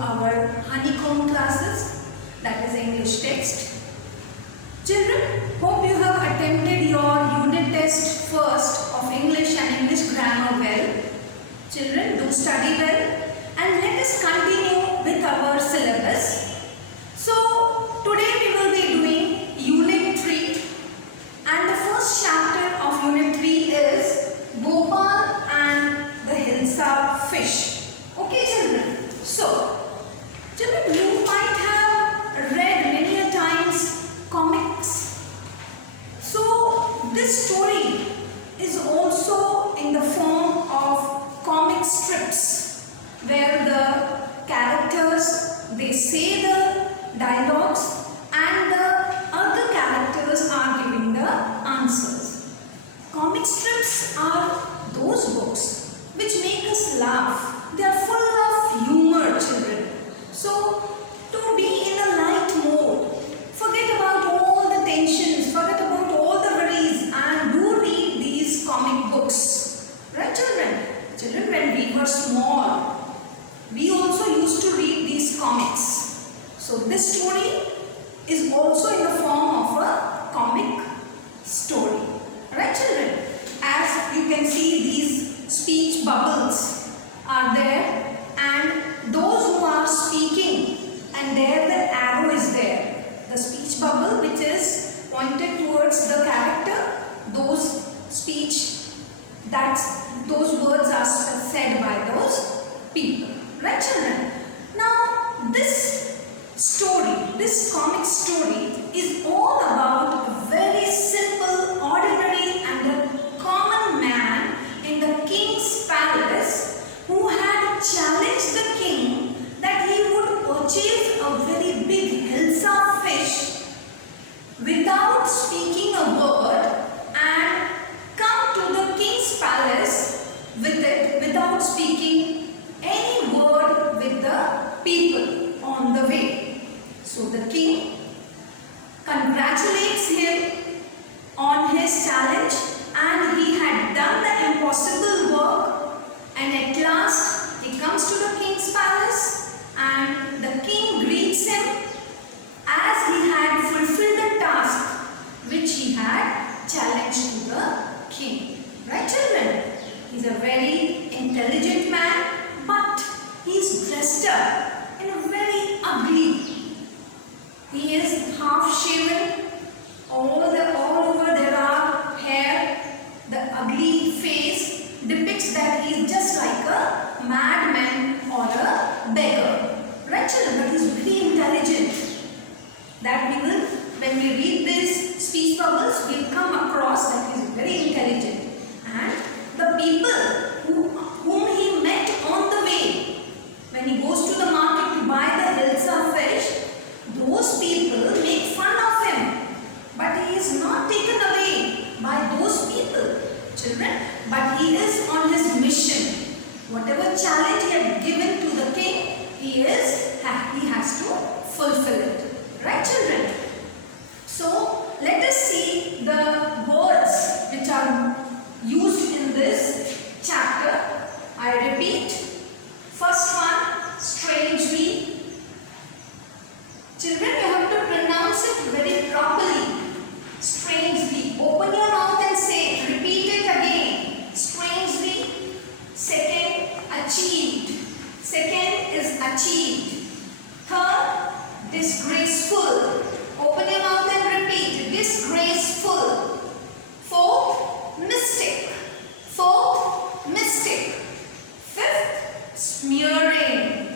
our honeycomb classes, that is English text. Children, hope you have attempted your unit test first of English and English grammar well. Children, do study well and let us continue with our syllabus. So, today we will be doing Unit 3 and the first chapter of Unit 3 is Gopal and the Hilsa fish. Okay children, so children, you might have read many a times comics. So this story is also in the form of comic strips where the characters, they say the dialogues and the other characters are giving the answers. Comic strips are those books which make us laugh. They are full of humor, children. So, to be in a light mode, forget about all the tensions, forget about all the worries and do read these comic books. Right children? Children, when we were small, we also used to read these comics. So, this story is also in the form of a comic story. Right children? As you can see, these speech bubbles are there and those who are speaking, and there the arrow is there. The speech bubble which is pointed towards the character, those speech, those words are said by those people. Right children? Now this story, this comic story is all about a very simple, ordinary and a common man in the king's palace who had challenged the king that he would purchase a very big hilsa fish without speaking a word and come to the king's palace with it without speaking any word with the people on the way. So the king congratulates him on his challenge and he had done the impossible work, and at last he comes to the king's palace and the king greets him as he had fulfilled the task which he had challenged to the king. Right children? He is a very intelligent man, but he is dressed up in a very ugly. He is half shaven, all over there are hair. The ugly face depicts that he is just like a madman or a beggar. Right children? But he is very intelligent. That we will, when we read these speech bubbles, we will come across that he is very intelligent. And the people whom he met on the way, when he goes to the market to buy the hilsa fish, those people make fun of him. But he is not taken away by those people, children, but he is on his mission. Whatever challenge he had given to the king, he has to fulfill it. Right children? So, let us see the words which are used in this chapter. I repeat. First one, strangely. Children, you have to pronounce it very properly. Strangely. Open your mouth and say it. Repeat it again. Strangely. Second, achieved. Second is achieved. Third, disgraceful. Open your mouth and repeat. Disgraceful. Fourth, mystic. Fourth, mystic. Fifth, smearing.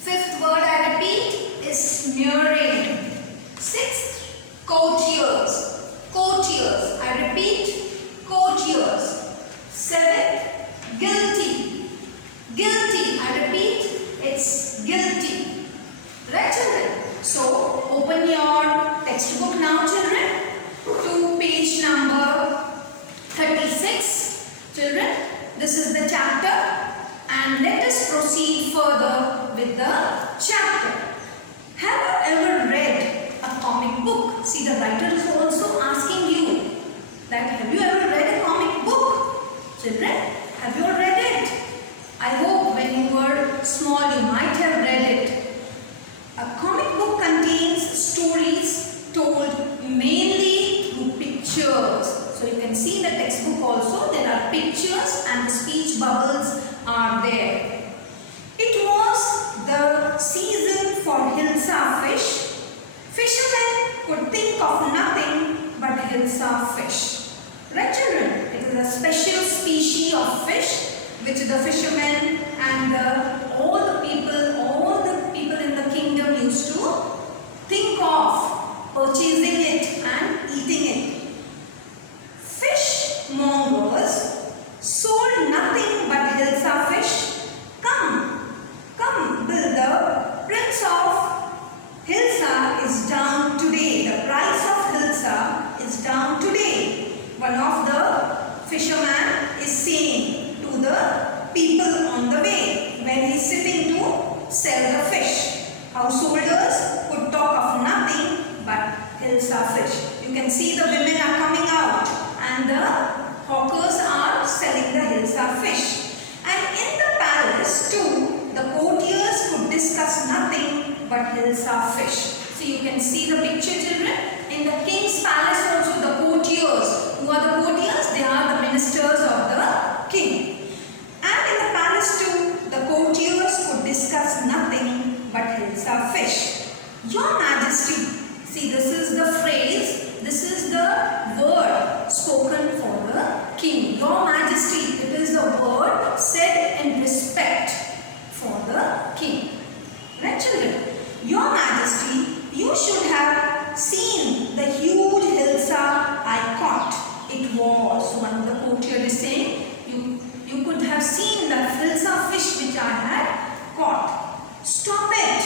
Fifth word I repeat is smearing. Sixth, courtiers. Courtiers. I repeat, courtiers. Seventh, guilty. Guilty. I repeat, it's guilty. Right children? So, open your textbook now children to page number 36. Children, this is the chapter and let us proceed further with the chapter. Have you ever read a comic book? See, the writer is also asking you that have you ever read a comic book? Children, have you read it? I hope when you were small you might have read it. fish which the fishermen and all the people in the kingdom used to think of purchasing it and eating it. Fishmongers sold nothing but hilsa fish. Come, Bill, the prince of hilsa is down today. The price of hilsa is down today. One of the fishermen is saying to the people on the way when he is sitting to sell the fish. Householders could talk of nothing but hilsa fish. You can see the women are coming out and the hawkers are selling the hilsa fish. And in the palace too, the courtiers could discuss nothing but hilsa fish. So you can see the picture, children. In the king's palace also the courtiers. Who are the courtiers? They are the ministers of the king. And in the palace too, the courtiers could discuss nothing but hilsa fish. Your Majesty, see, this is the phrase, this is the word spoken for the king. Your Majesty, it is the word said in respect for the king. Right, children? Your Majesty, you should have seen the huge hilsa I caught. It was, so one of the courtiers is saying, you could have seen the hilsa fish which I had caught. Stop it.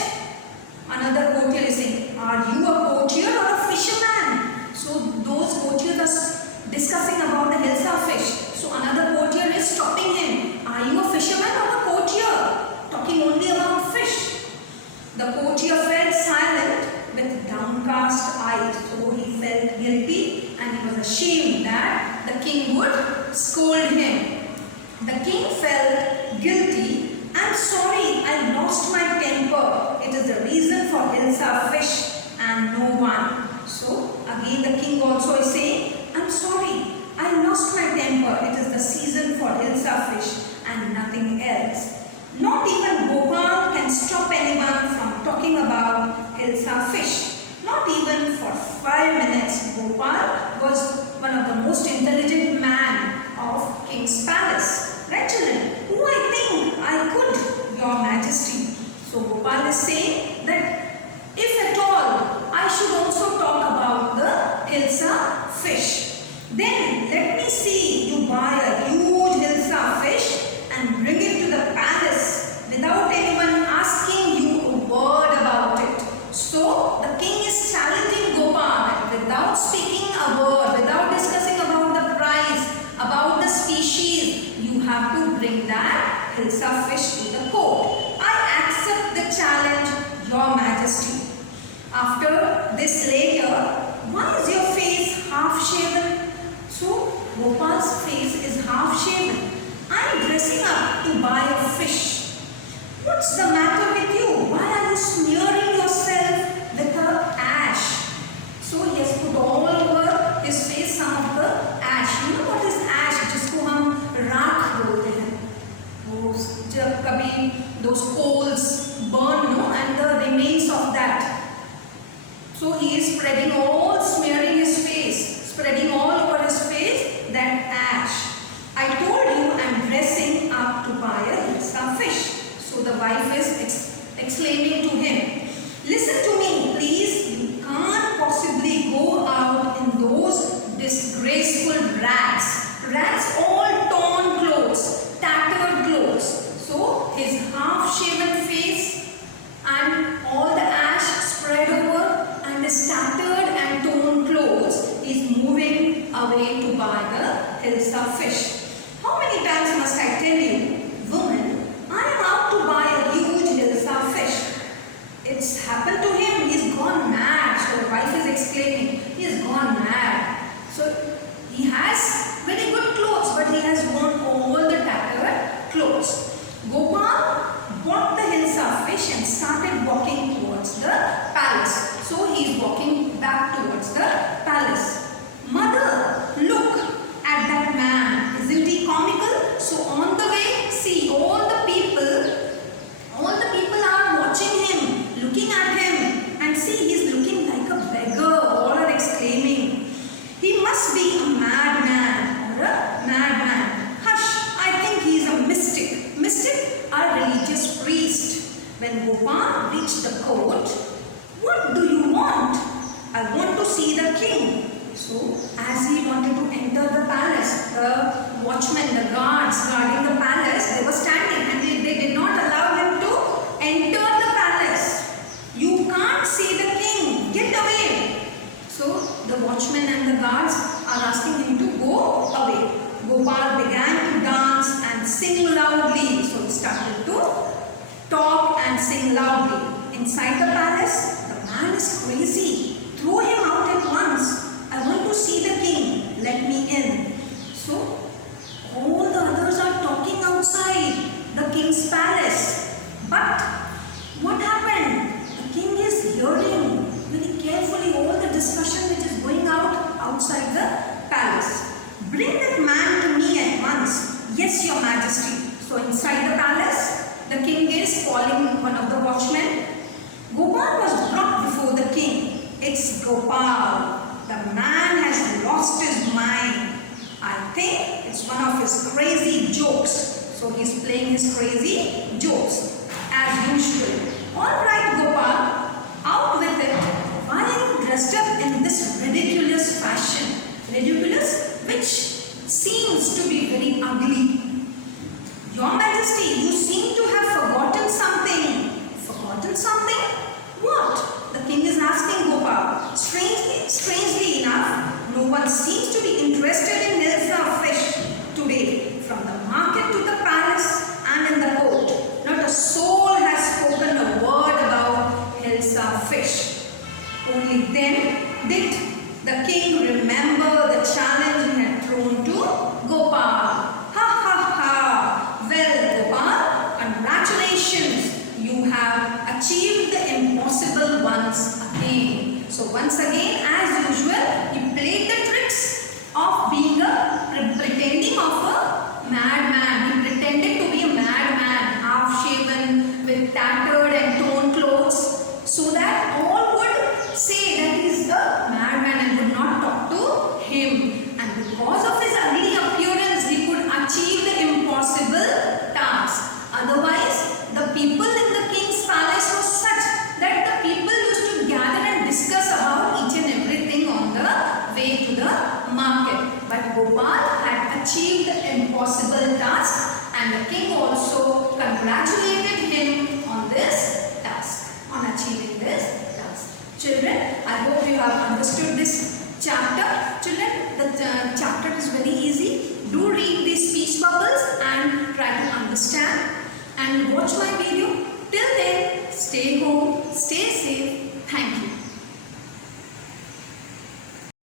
Another courtier is saying, are you a courtier or a fisherman? So those courtiers are discussing about the hilsa fish. So another courtier is stopping him. Are you a fisherman or a courtier? Talking only about fish. The courtier felt silent with downcast eyes. So he felt guilty and he was ashamed that the king would scold him. The king felt guilty. I'm sorry, I lost my temper. It is the reason for hilsa fish and no one. So again the king also is saying, I'm sorry, I lost my temper. It is the season for hilsa fish and nothing else. Not even Gopal can stop anyone from talking about hilsa fish. Not even for 5 minutes. Gopal was one of the most intelligent man of king's palace. Right, children? Who I think I could, Your Majesty. So Gopal is saying that if at all I should also talk about the hilsa fish, then let me see you buy a huge hilsa fish and bring it to the palace without anyone asking you a word about it. So the king is challenging Gopal that without speaking a word, without discussing about the price, about the species, you have to bring that hilsa fish to the court. I accept the challenge, Your Majesty. After this later, why is your face half shaven? So Gopal's face is half shaven. I am dressing up to buy a fish. What's the matter with you? Why are you smearing yourself with a ash? So he has put all over his face some of the ash. You know what is ash? जिसको हम राख बोलते हैं. वो जब कभी those coals burn, no, and the remains of that. So he is spreading all, smearing his face, spreading all over his face that ash. I told you I am dressing up to buy a hilsa fish. So the wife is exclaiming to him, listen to me, please. You can't possibly go out in those disgraceful rags. Rags, all torn clothes, tattered clothes. So his half-shaven face and all the ash spread over and his tattered and torn clothes is moving away to buy the hilsa fish. How many times must I tell you, woman, I am out to buy a huge hilsa fish. It's happened to him, he's gone mad. So the wife is exclaiming, he has gone mad. So he has very good clothes, but he has worn all the tattered clothes. Gopal bought the hilsa fish and started walking towards the palace. So he is walking back towards the palace. Mother, look at that man. Isn't he comical? So on the way, see all the people are watching him, looking at him, and see he is looking like a beggar. All are exclaiming, he must be a madman or a madman. Hush, I think when Gopal reached the court, "What do you want?" "I want to see the king." So, as he wanted to enter the palace, the watchmen, the guards guarding the palace, they were standing and they did not allow him to enter the palace. "You can't see the king, get away." So, the watchmen and the guards are asking him to go away. Gopal began to dance and sing loudly. So, he started to talk and sing loudly. Inside the palace, the man is crazy. "Throw him out at once. I want to see the king. Let me in." So, all the others are talking outside the king's palace. But what happened? The king is hearing very carefully all the discussion which is going out outside the palace. "Bring that man to me at once." "Yes, your majesty." So, inside the palace, the king is calling one of the watchmen. Gopal was brought before the king. "It's Gopal. The man has lost his mind. I think it's one of his crazy jokes." So he's playing his crazy jokes as usual. "All right, Gopal, out with it. Why are you dressed up in this ridiculous fashion?" Ridiculous, which seems to be very ugly. "Your Majesty, you seem to have forgotten something." "Forgotten something? What?" the king is asking Gopal. Strangely enough, no one seems to be interested in Hilsa fish today. From the market to the palace and in the court, not a soul has spoken a word about Hilsa fish. Only then did the king remember the challenge he had thrown to Gopal. "Ha ha ha! Well, Gopal, congratulations! You have achieved the impossible once again." So once again, as usual, he played the tricks of being pretending of a madman. He pretended to be a madman, half shaven, with tattered and torn clothes, so that all would say that he is a madman and would not talk to him. And because of his ugly appearance, he could achieve the impossible task. Otherwise, the people in the king's palace was such that the people used to gather and discuss about each and everything on the way to the market. But Gopal had achieved the impossible task, and the king also congratulated him on this task, on achieving this task. Children, I hope you have understood this chapter. Children, the chapter is very easy. Do read these speech bubbles and try to understand. And watch my video. Till then, stay home, stay safe. Thank you.